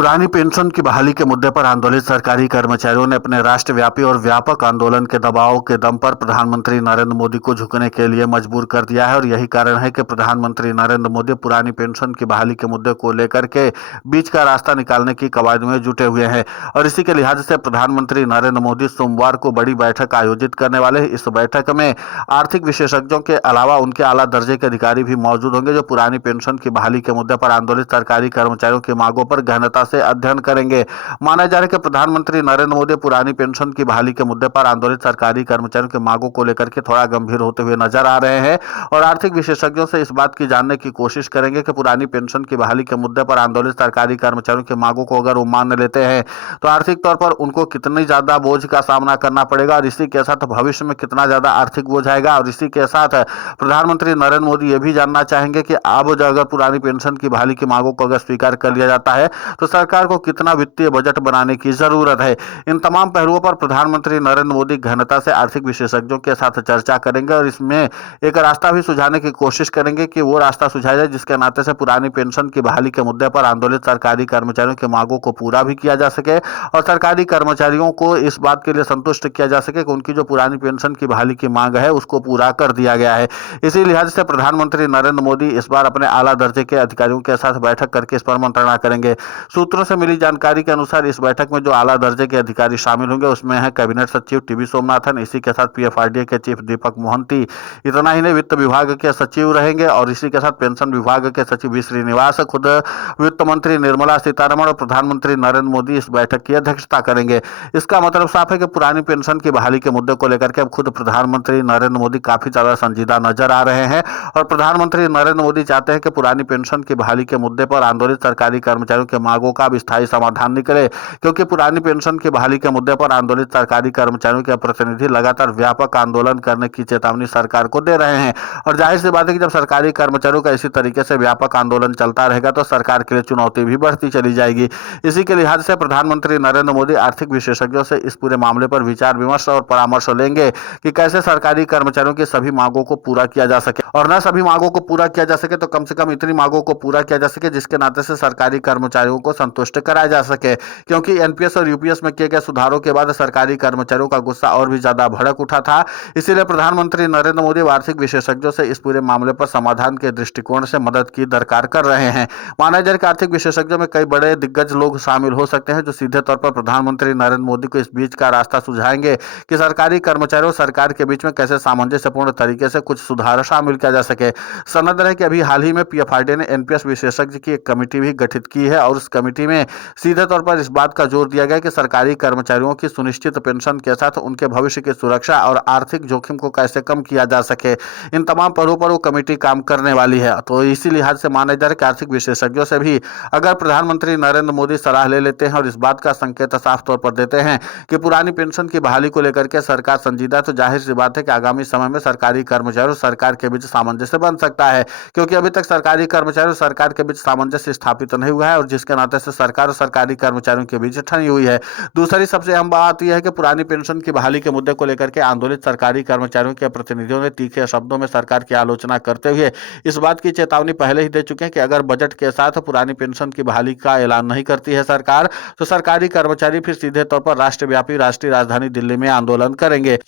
पुरानी पेंशन की बहाली के मुद्दे पर आंदोलित सरकारी कर्मचारियों ने अपने राष्ट्रव्यापी और व्यापक आंदोलन के दबाव के दम पर प्रधानमंत्री नरेंद्र मोदी को झुकने के लिए मजबूर कर दिया है और यही कारण है कि प्रधानमंत्री नरेंद्र मोदी पुरानी पेंशन की बहाली के मुद्दे को लेकर के बीच का रास्ता निकालने की कवायद में जुटे हुए हैं। और इसी के लिहाज से प्रधानमंत्री नरेंद्र मोदी सोमवार को बड़ी बैठक आयोजित करने वाले हैं। इस बैठक में आर्थिक विशेषज्ञों के अलावा उनके आला दर्जे के अधिकारी भी मौजूद होंगे, जो पुरानी पेंशन की बहाली के मुद्दे पर आंदोलित सरकारी कर्मचारियों की मांगों पर गहनता से अध्ययन करेंगे। माना जा रहा है कि प्रधानमंत्री नरेंद्र मोदी पुरानी पेंशन की बहाली के मुद्दे पर आंदोलित सरकारी कर्मचारियों की मांगों को लेकर के थोड़ा गंभीर होते हुए नजर आ रहे हैं और आर्थिक विशेषज्ञों से इस बात की जानने की कोशिश करेंगे कि पुरानी पेंशन की बहाली के मुद्दे पर आंदोलित सरकारी कर्मचारियों की मांगों को अगर वो मान लेते हैं तो आर्थिक तौर पर उनको कितनी ज्यादा बोझ का सामना करना पड़ेगा और इसी के साथ भविष्य में कितना ज्यादा आर्थिक बोझ आएगा। और इसी के साथ प्रधानमंत्री नरेंद्र मोदी ये भी जानना चाहेंगे कि अब जो अगर पुरानी पेंशन की बहाली की मांगों को अगर स्वीकार कर लिया जाता है तो सरकार को कितना वित्तीय बजट बनाने की जरूरत है। इन तमाम पहलुओं पर प्रधानमंत्री नरेंद्र मोदी गहनता से आर्थिक विशेषज्ञों के साथ चर्चा करेंगे और इसमें एक रास्ता भी सुझाने की कोशिश करेंगे कि वो रास्ता सुझाया जाए जिसके नाते से पुरानी पेंशन की बहाली के मुद्दे पर आंदोलित सरकारी कर्मचारियों की मांगों को पूरा भी किया जा सके और सरकारी कर्मचारियों को इस बात के लिए संतुष्ट किया जा सके कि उनकी जो पुरानी पेंशन की बहाली की मांग है उसको पूरा कर दिया गया है। इसी लिहाज से प्रधानमंत्री नरेंद्र मोदी इस बार अपने आला दर्जे के अधिकारियों के साथ बैठक करके इस पर मंत्रणा करेंगे। सूत्रों से मिली जानकारी के अनुसार इस बैठक में जो आला दर्जे के अधिकारी शामिल होंगे उसमें है कैबिनेट सचिव टीवी सोमनाथन, इसी के साथ पीएफआरडीए के चीफ दीपक मोहंती। इतना ही नहीं, वित्त विभाग के सचिव रहेंगे और इसी के साथ पेंशन विभाग के सचिव वी श्रीनिवास, खुद वित्त मंत्री निर्मला सीतारमण और प्रधानमंत्री नरेंद्र मोदी इस बैठक की अध्यक्षता करेंगे। इसका मतलब साफ है कि पुरानी पेंशन की बहाली के मुद्दे को लेकर के अब खुद प्रधानमंत्री नरेंद्र मोदी काफी ज्यादा संजीदा नजर आ रहे हैं और प्रधानमंत्री नरेंद्र मोदी चाहते हैं कि पुरानी पेंशन की बहाली के मुद्दे पर आंदोलित सरकारी कर्मचारियों के मांगों का स्थायी समाधान निकले, क्योंकि पुरानी पेंशन की बहाली के मुद्दे पर आंदोलित सरकारी कर्मचारियों के प्रतिनिधि लगातार व्यापक आंदोलन करने की चेतावनी सरकार को दे रहे हैं। और जाहिर सी बात है कि जब सरकारी कर्मचारियों का इसी तरीके से व्यापक आंदोलन चलता रहेगा तो सरकार के लिए चुनौती भी बढ़ती चली जाएगी। इसी के लिहाज से प्रधानमंत्री नरेंद्र मोदी आर्थिक विशेषज्ञों से इस पूरे मामले पर विचार विमर्श और परामर्श लेंगे कि कैसे सरकारी कर्मचारियों की सभी मांगों को पूरा किया जा सके और न सभी मांगों को पूरा किया जा सके तो कम से कम इतनी मांगों को पूरा किया जा सके जिसके नाते से सरकारी कर्मचारियों को संतुष्ट कराया जा सके। क्योंकि एनपीएस और यूपीएस में किए गए सुधारों के बाद सरकारी कर्मचारियों का गुस्सा और भी ज्यादा भड़क उठा था। इसीलिए प्रधानमंत्री नरेंद्र मोदी आर्थिक विशेषज्ञों से इस पूरे मामले पर समाधान के दृष्टिकोण से मदद की दरकार कर रहे हैं। माना जा रहा है कि आर्थिक विशेषज्ञों में कई बड़े दिग्गज लोग शामिल हो सकते हैं जो सीधे तौर पर प्रधानमंत्री नरेंद्र मोदी को इस बीच का रास्ता सुझाएंगे कि सरकारी कर्मचारियों और सरकार के बीच में कैसे सामंजस्यपूर्ण तरीके से कुछ सुधार शामिल किया जा सके। सनद है कि अभी हाल ही में पीएफआरडीए ने एनपीएस विशेषज्ञ की एक कमेटी भी गठित की है और उस कमेटी में सीधे तौर पर इस बात का जोर दिया गया कि सरकारी कर्मचारियों की सुनिश्चित पेंशन के साथ उनके भविष्य की सुरक्षा और आर्थिक जोखिम को कैसे कम किया जा सके। इन तमाम पहलुओं पर वो कमेटी काम करने वाली है। तो इसी लिहाज से माना जा रहा है कि आर्थिक विशेषज्ञों से भी अगर प्रधानमंत्री नरेंद्र मोदी सलाह ले लेते हैं और इस बात का संकेत साफ तौर पर देते हैं कि पुरानी पेंशन की बहाली को लेकर के सरकार संजीदा, तो जाहिर सी बात है कि आगामी समय में सरकारी कर्मचारियों और सरकार के बीच सामंजस्य बन सकता है। क्योंकि अभी तक सरकारी कर्मचारियों और सरकार के बीच सामंजस्य स्थापित नहीं हुआ है और जिसके नाते से सरकार और सरकारी कर्मचारियों के बीच ठनी हुई है। दूसरी सबसे अहम बात यह है कि पुरानी पेंशन की बहाली के मुद्दे को लेकर के आंदोलित सरकारी कर्मचारियों के प्रतिनिधियों ने तीखे शब्दों में सरकार की आलोचना करते हुए इस बात की चेतावनी पहले ही दे चुके हैं कि अगर बजट के साथ पुरानी पेंशन की बहाली का ऐलान नहीं करती है सरकार तो सरकारी कर्मचारी फिर सीधे तौर पर राष्ट्रव्यापी राष्ट्रीय राजधानी दिल्ली में आंदोलन करेंगे,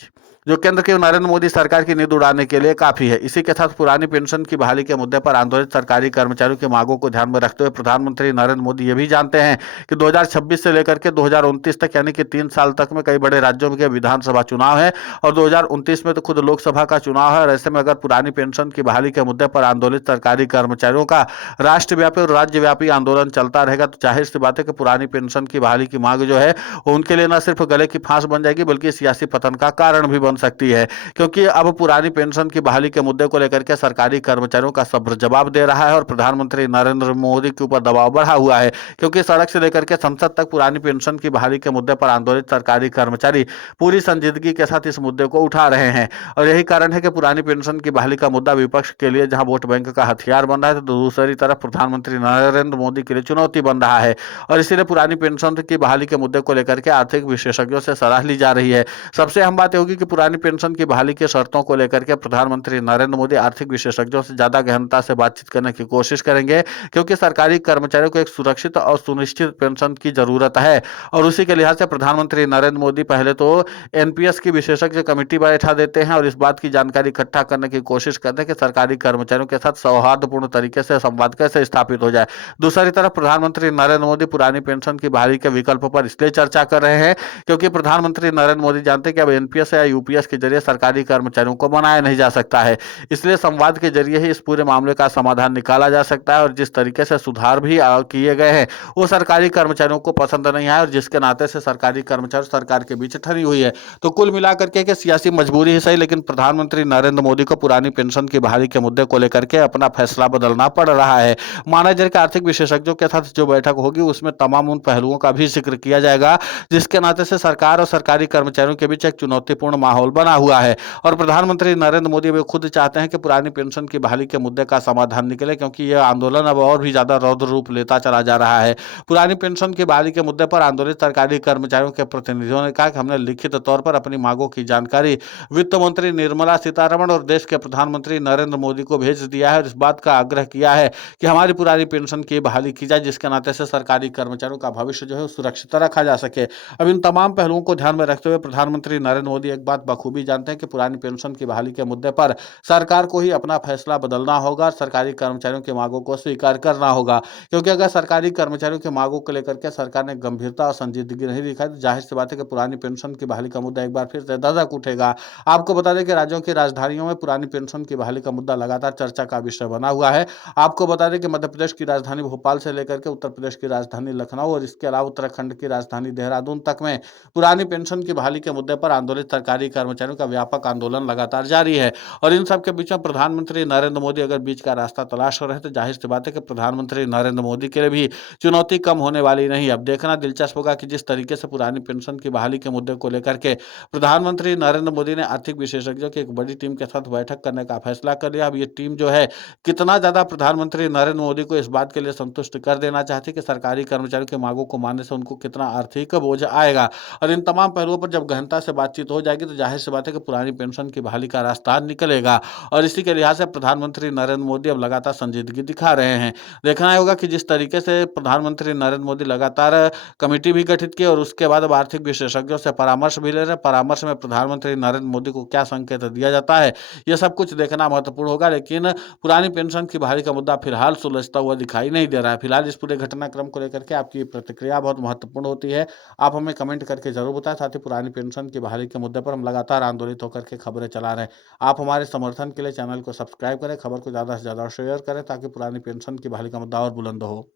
जो केंद्र की नरेंद्र मोदी सरकार की नींद उड़ाने के लिए काफी है। इसी के साथ पुरानी पेंशन की बहाली के मुद्दे पर आंदोलित सरकारी कर्मचारियों की मांगों को ध्यान में रखते हुए प्रधानमंत्री नरेंद्र मोदी ये भी जानते हैं कि 2026 से लेकर के 2029 तक यानी कि 3 साल तक में कई बड़े राज्यों के विधानसभा चुनाव है और 2029 में तो खुद लोकसभा का चुनाव है। और ऐसे में अगर पुरानी पेंशन की बहाली के मुद्दे पर आंदोलित सरकारी कर्मचारियों का राष्ट्रव्यापी और राज्यव्यापी आंदोलन चलता रहेगा तो जाहिर सी बात है कि पुरानी पेंशन की बहाली की मांग जो है उनके लिए न सिर्फ गले की फांस बन जाएगी बल्कि सियासी पतन का कारण भी बन सकती है। क्योंकि अब पुरानी पेंशन की बहाली के मुद्दे को लेकर के सरकारी कर्मचारियों का सब्र जवाब दे रहा है और प्रधानमंत्री नरेंद्र मोदी के ऊपर दबाव बढ़ा हुआ है। क्योंकि सड़क से लेकर के संसद तक पुरानी पेंशन की बहाली के मुद्दे पर आंदोलित सरकारी कर्मचारी पूरी संजीदगी के साथ इस मुद्दे को उठा रहे हैं और यही कारण है कि पुरानी पेंशन की बहाली का मुद्दा विपक्ष के लिए जहां वोट बैंक का हथियार बन रहा है तो दूसरी तरफ प्रधानमंत्री नरेंद्र मोदी के लिए चुनौती बन रहा है। और इसीलिए पुरानी पेंशन की बहाली के मुद्दे को लेकर के आर्थिक विशेषज्ञों से सलाह ली जा रही है। सबसे अहम बात होगी कि पुरानी पेंशन की बहाली की शर्तों को लेकर के प्रधानमंत्री नरेंद्र मोदी आर्थिक विशेषज्ञों से ज्यादा गहनता से बातचीत करने की कोशिश करेंगे, क्योंकि सरकारी कर्मचारियों को एक सुरक्षित और सुनिश्चित पेंशन की जरूरत है। और उसी के लिहाज से प्रधानमंत्री नरेंद्र मोदी पहले तो एनपीएस की विशेषज्ञ कमेटी बैठा देते हैं और इस बात की जानकारी इकट्ठा करने की कोशिश करते हैं कि सरकारी कर्मचारियों के साथ सौहार्दपूर्ण तरीके से संवाद कैसे स्थापित हो जाए। दूसरी तरफ प्रधानमंत्री नरेंद्र मोदी पुरानी पेंशन की बहाली के विकल्प पर इसलिए चर्चा कर रहे हैं क्योंकि प्रधानमंत्री नरेंद्र मोदी जानते हैं कि अब एनपीएस या यूपीएस के जरिए सरकारी कर्मचारियों को बनाया नहीं जा सकता है। इसलिए संवाद के जरिए ही इस पूरे मामले का समाधान निकाला जा सकता है। और जिस तरीके से सुधार भी किए गए हैं वो सरकारी कर्मचारियों को पसंद नहीं आया और जिसके नाते से सरकारी कर्मचारी सरकार के बीच ठनी हुई है। तो कुल मिलाकर के सियासी मजबूरी ही सही, लेकिन प्रधानमंत्री नरेंद्र मोदी को पुरानी पेंशन की बहाली के मुद्दे को लेकर के अपना फैसला बदलना पड़ रहा है। माना जाए कि आर्थिक विशेषज्ञों के साथ जो बैठक होगी उसमें तमाम उन पहलुओं का भी जिक्र किया जाएगा जिसके नाते से सरकार और सरकारी कर्मचारियों के बीच एक चुनौतीपूर्ण माहौल बना हुआ है। और प्रधानमंत्री नरेंद्र मोदी वे खुद चाहते हैं कि पुरानी पेंशन की बहाली के मुद्दे का समाधान निकले, क्योंकि यह आंदोलन अब और भी ज्यादा रौद्र रूप लेता चला जा रहा है। पुरानी पेंशन की बहाली के मुद्दे पर आंदोलित सरकारी कर्मचारियों के प्रतिनिधियों ने कहा कि हमने लिखित तौर पर अपनी मांगों की जानकारी वित्त मंत्री निर्मला सीतारमण और देश के प्रधानमंत्री नरेंद्र मोदी को भेज दिया है और इस बात का आग्रह किया है कि हमारी पुरानी पेंशन की बहाली की जाए, जिसके नाते से सरकारी कर्मचारियों का भविष्य जो है सुरक्षित रखा जा सके। अब इन तमाम पहलुओं को ध्यान में रखते हुए प्रधानमंत्री नरेंद्र मोदी एक बात बखूबी जानते हैं कि पुरानी पेंशन की बहाली के मुद्दे पर सरकार को ही अपना फैसला बदलना होगा, सरकारी कर्मचारियों की मांगों को स्वीकार करना होगा। क्योंकि अगर सरकारी कर्मचारियों की मांगों को लेकर के सरकार ने गंभीरता और संजीदगी नहीं दिखाई तो जाहिर सी बात है कि पुरानी पेंशन की बहाली का मुद्दा एक बार फिर से दस्तक उठेगा। आपको बता दें कि राज्यों की राजधानियों में पुरानी पेंशन की बहाली का मुद्दा लगातार चर्चा का विषय बना हुआ है। आपको बता दें कि मध्य प्रदेश की राजधानी भोपाल से लेकर के उत्तर प्रदेश की राजधानी लखनऊ और इसके अलावा उत्तराखंड की राजधानी देहरादून तक में पुरानी पेंशन की बहाली के मुद्दे पर आंदोलित सरकारी कर्मचारियों का व्यापक आंदोलन लगातार जारी है। और इन सब के बीच में प्रधानमंत्री नरेंद्र मोदी अगर बीच का रास्ता तलाश रहे तो जाहिर सी बात है कि प्रधानमंत्री नरेंद्र मोदी के लिए भी चुनौती कम होने वाली नहीं। अब देखना दिलचस्प होगा कि जिस तरीके से पुरानी पेंशन की बहाली के मुद्दे को लेकर के प्रधानमंत्री नरेंद्र मोदी ने आर्थिक विशेषज्ञों की एक बड़ी टीम के साथ बैठक करने का फैसला कर लिया। अब ये टीम जो है कितना ज्यादा प्रधानमंत्री नरेंद्र मोदी को इस बात के लिए संतुष्ट कर देना चाहती है कि सरकारी कर्मचारियों की मांगों को मानने से उनको कितना आर्थिक बोझ आएगा। और इन तमाम पहलुओं पर जब गहनता से बातचीत हो जाएगी तो जाहिर सी बात है कि पुरानी पेंशन की बहाली का रास्ता निकलेगा। और इसी के लिहाज से प्रधानमंत्री नरेंद्र मोदी अब लगातार संजीदगी दिखा रहे हैं। देखना होगा कि जिस तरीके से प्रधानमंत्री नरेंद्र मोदी लगातार कमेटी भी गठित की और उसके बाद अब आर्थिक विशेषज्ञों से परामर्श भी ले रहे हैं, परामर्श में प्रधानमंत्री नरेंद्र मोदी को क्या संकेत दिया जाता है यह सब कुछ देखना महत्वपूर्ण होगा। लेकिन पुरानी पेंशन की बहाली का मुद्दा फिलहाल सुलझता हुआ दिखाई नहीं दे रहा है। फिलहाल इस पूरे घटनाक्रम को लेकर के आपकी प्रतिक्रिया बहुत महत्वपूर्ण होती है, आप हमें कमेंट करके जरूर बताएं। साथ ही पुरानी पेंशन की बहाली के मुद्दे पर हम लगातार आंदोलित होकर के खबरें चला रहे हैं। आप हमारे समर्थन के लिए चैनल को सब्सक्राइब करें, खबर को ज़्यादा से ज़्यादा शेयर करें ताकि पुरानी पेंशन की बहाली का मुद्दा और बुलंद हो।